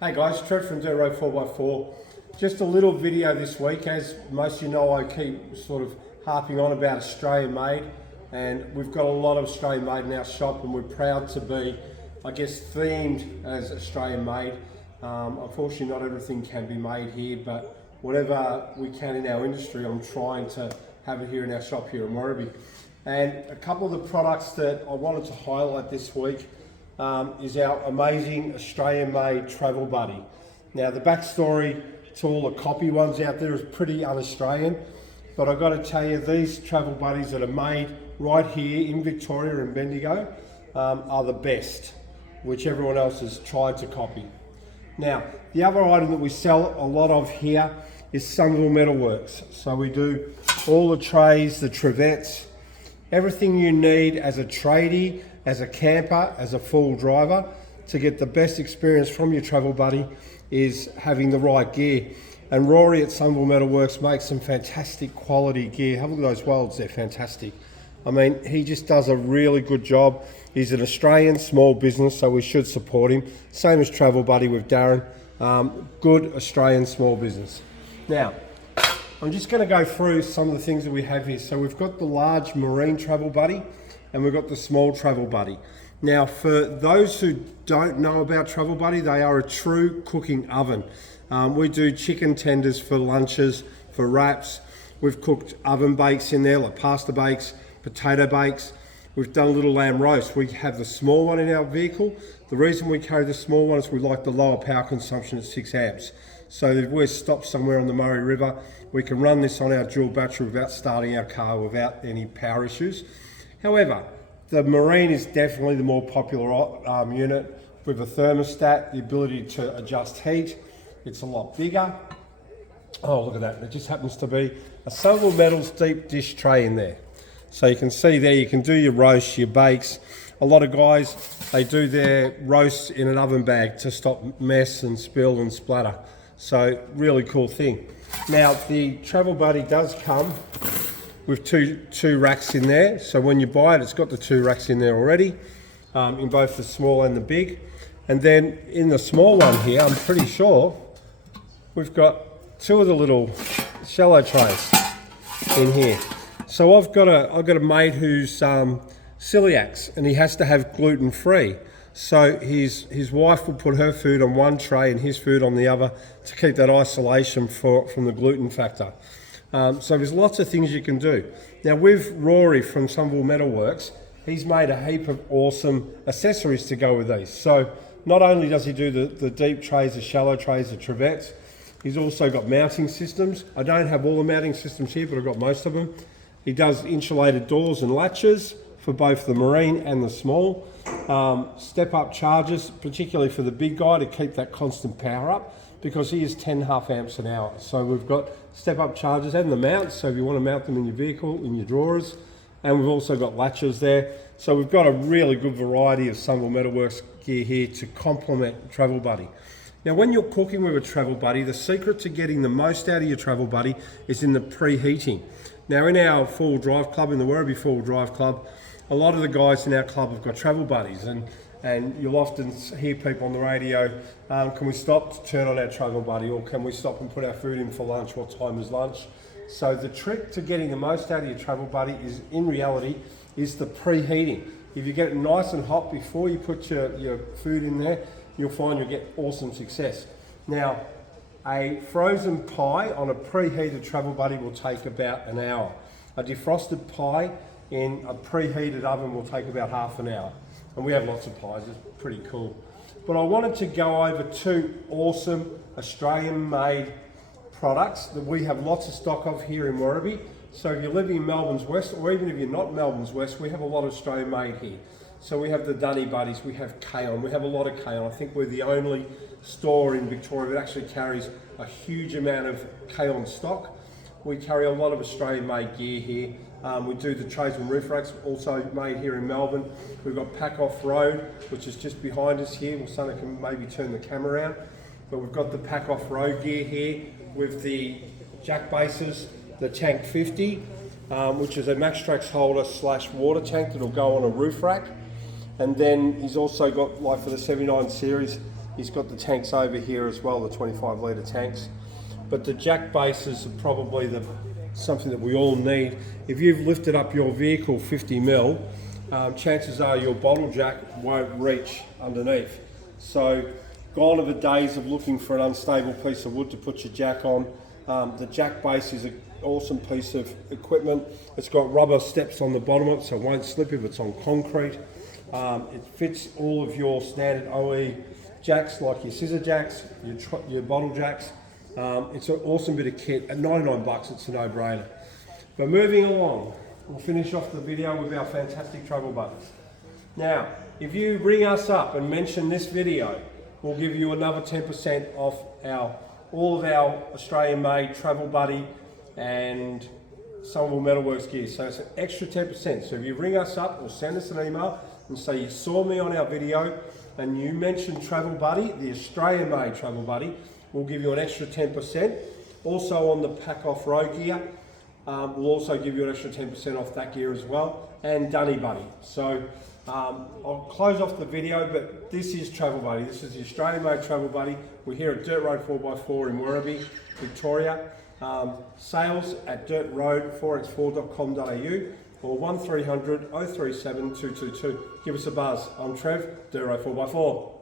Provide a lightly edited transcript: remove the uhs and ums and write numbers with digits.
Hey guys, Trev from Dirt Road 4x4. Just a little video this week. As most of you know, I keep sort of harping on about Australian made, and we've got a lot of Australian made in our shop, and we're proud to be, I guess, themed as Australian made. Unfortunately, not everything can be made here, but whatever we can in our industry, I'm trying to have it here in our shop here in Werribee. And a couple of the products that I wanted to highlight this week is our amazing Australian-made Travel Buddy. Now, the backstory to all the copy ones out there is pretty un-Australian, but I've got to tell you, these Travel Buddies that are made right here in Victoria and Bendigo are the best, which everyone else has tried to copy. Now, the other item that we sell a lot of here is Somerville MetalWorks. So we do all the trays, the trevettes, everything you need as a tradie, as a camper, as a full driver. To get the best experience from your Travel Buddy is having the right gear. And Rory at Somerville MetalWorks makes some fantastic quality gear. Have a look at those welds, they're fantastic. I mean, he just does a really good job. He's an Australian small business, so we should support him. Same as Travel Buddy with Darren. Good Australian small business. Now, I'm just going to go through some of the things that we have here. So we've got the large marine Travel Buddy and we've got the small Travel Buddy. Now, for those who don't know about Travel Buddy, they are a true cooking oven. We do chicken tenders for lunches, for wraps. We've cooked oven bakes in there, like pasta bakes, potato bakes. We've done a little lamb roast. We have the small one in our vehicle. The reason we carry the small one is we like the lower power consumption at 6 amps. So if we're stopped somewhere on the Murray River, we can run this on our dual battery without starting our car, without any power issues. However, the marine is definitely the more popular unit with a thermostat, the ability to adjust heat. It's a lot bigger. Oh, look at that. It just happens to be a Somerville Metals deep dish tray in there. So you can see there, you can do your roasts, your bakes. A lot of guys, they do their roasts in an oven bag to stop mess and spill and splatter. So really cool thing. Now, the Travel Buddy does come with two racks in there. So when you buy it, it's got the 2 racks in there already, in both the small and the big. And then in the small one here, I'm pretty sure we've got 2 of the little shallow trays in here. So I've got a mate who's celiac, and he has to have gluten-free. So his wife will put her food on one tray and his food on the other to keep that isolation from the gluten factor. So there's lots of things you can do. Now with Rory from Somerville MetalWorks, he's made a heap of awesome accessories to go with these. So not only does he do the deep trays, the shallow trays, the trevettes, he's also got mounting systems. I don't have all the mounting systems here, but I've got most of them. He does insulated doors and latches for both the marine and the small. Step-up chargers, particularly for the big guy, to keep that constant power up, because he is 10.5 amps an hour. So we've got step-up chargers and the mounts, so if you want to mount them in your vehicle, in your drawers. And we've also got latches there. So we've got a really good variety of Somerville MetalWorks gear here to complement Travel Buddy. Now, when you're cooking with a Travel Buddy, the secret to getting the most out of your Travel Buddy is in the preheating. Now, in our four-wheel drive club, in the Werribee four-wheel drive club, a lot of the guys in our club have got Travel Buddies, and you'll often hear people on the radio, can we stop to turn on our Travel Buddy, or can we stop and put our food in for lunch? What time is lunch? So the trick to getting the most out of your Travel Buddy is, in reality, is the preheating. If you get it nice and hot before you put your food in there, you'll find you'll get awesome success. Now, a frozen pie on a preheated Travel Buddy will take about an hour. A defrosted pie in a preheated oven will take about half an hour. And we have lots of pies, it's pretty cool. But I wanted to go over 2 awesome Australian-made products that we have lots of stock of here in Werribee. So if you're living in Melbourne's West, or even if you're not Melbourne's West, we have a lot of Australian-made here. So we have the Dunny Buddies, we have Kaon, we have a lot of Kaon. I think we're the only store in Victoria that actually carries a huge amount of Kaon stock. We carry a lot of Australian-made gear here. We do the Tradesman Roofracks, also made here in Melbourne. We've got Pack Off Road, which is just behind us here. Well, Sonny can maybe turn the camera around. But we've got the Pack Off Road gear here with the jack bases, the Tank 50, which is a Maxtrax holder / water tank that'll go on a roof rack. And then he's also got, like for the 79 series, He's got the tanks over here as well, the 25 litre tanks. But the jack bases are probably something that we all need. If you've lifted up your vehicle 50 mil, chances are your bottle jack won't reach underneath. So gone are the days of looking for an unstable piece of wood to put your jack on. The jack base is an awesome piece of equipment. It's got rubber steps on the bottom of it so it won't slip if it's on concrete. It fits all of your standard OE jacks like your scissor jacks, your bottle jacks. It's an awesome bit of kit. At 99 bucks, it's a no-brainer. But moving along, we'll finish off the video with our fantastic travel buddies. Now, if you ring us up and mention this video, we'll give you another 10% off all of our Australian-made travel buddy and Somerville MetalWorks gear. So it's an extra 10%. So if you ring us up or send us an email and say you saw me on our video and you mentioned Travel Buddy, the Australian-made Travel Buddy, we'll give you an extra 10%. Also on the pack off-road gear, we'll also give you an extra 10% off that gear as well, and Dunny Buddy. So I'll close off the video, but this is Travel Buddy. This is the Australian-made Travel Buddy. We're here at Dirt Road 4x4 in Werribee, Victoria. Sales at dirtroad4x4.com.au or 1300 037 222. Give us a buzz. I'm Trev, Dirt Road 4x4.